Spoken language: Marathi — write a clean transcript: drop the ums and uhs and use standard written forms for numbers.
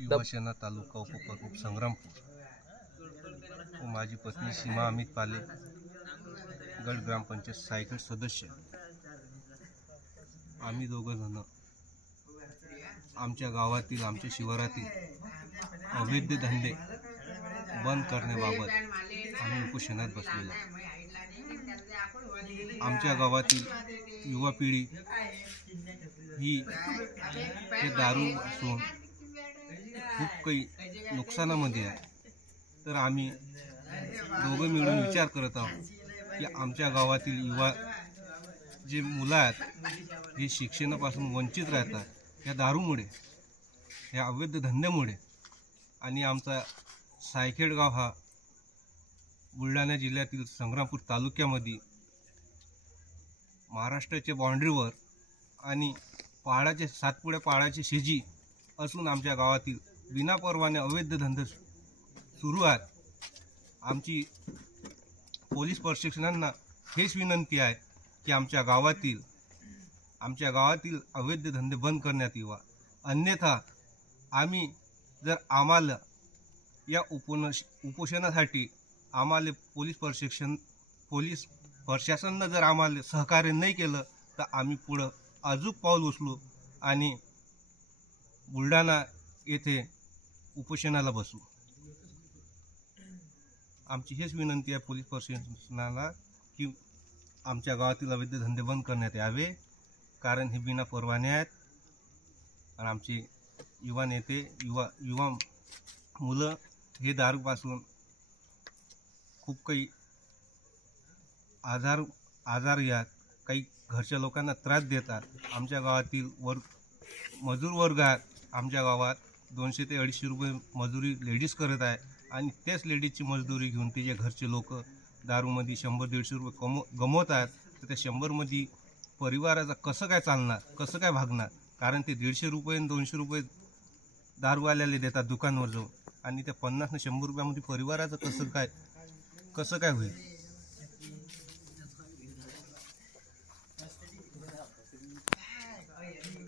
युवासेना तालुका उपप्रमुख संग्रामपूर व माझी पत्नी सीमा अमित पाले, गट ग्रामपंचायत सायकल सदस्य। आम्ही दोघंजण आमच्या गावातील, आमच्या शिवारातील अवैध धंदे बंद करण्याबाबत आम्ही उपोषणात बसलेलो। आमच्या गावातील युवा पिढी ही हे दारू असून खूप काही नुकसानामध्ये आहे। तर आम्ही दोघं मिळून विचार करत आहोत की आमच्या गावातील युवा जे मुलं आहेत हे शिक्षणापासून वंचित राहतात या दारूमुळे, या अवैध धंद्यामुळे। आणि आमचा सायखेड गाव हा बुलढाणा जिल्ह्यातील संग्रामपूर तालुक्यामध्ये महाराष्ट्राच्या बाउंड्रीवर आणि पहाडाचे सातपुड्या पहाडाचे शेजी असून आमच्या गावातील विनापरवाने अवैध धंदे सुरू आहेत। आमची पोलीस प्रशासनांना हेच विनंती आहे की आमच्या गावातील अवैध धंदे बंद करण्यात यावा, अन्यथा आम्ही जर आम्हाला या उपोषणासाठी आम्हाला पोलीस प्रशासनानं जर आम्हाला सहकार्य नाही केलं तर आम्ही पुढं अजून पाऊल उचलू आणि बुलढाणा येथे उपोषणाला बसू। आमची हेच विनंती आहे पोलीस प्रशासनाला की आमच्या गावातील अवैध धंदे बंद करण्यात यावे, कारण हे बिना परवाने आहेत। आणि आमचे युवा नेते, युवा मुलं हे दारूपासून खूप काही आजार यात, काही घरच्या लोकांना त्रास देतात। आमच्या गावातील मजूर वर्ग आहेत, आमच्या गावात 200 ते 250 रुपये मजुरी लेडीज करत आहे आणि त्याच लेडीजची मजदुरी घेऊन तिच्या घरचे लोक दारूमध्ये 100-150 रुपये गमवत आहेत। तर त्या 100मध्ये परिवाराचा कसं काय चालणार, कसं काय भागणार? कारण ते 150 रुपये आणि 200 रुपये दारूवाल्याला देतात दुकानावर जाऊन, आणि त्या 50 आणि 100 रुपयामध्ये परिवाराचं कसं काय होईल?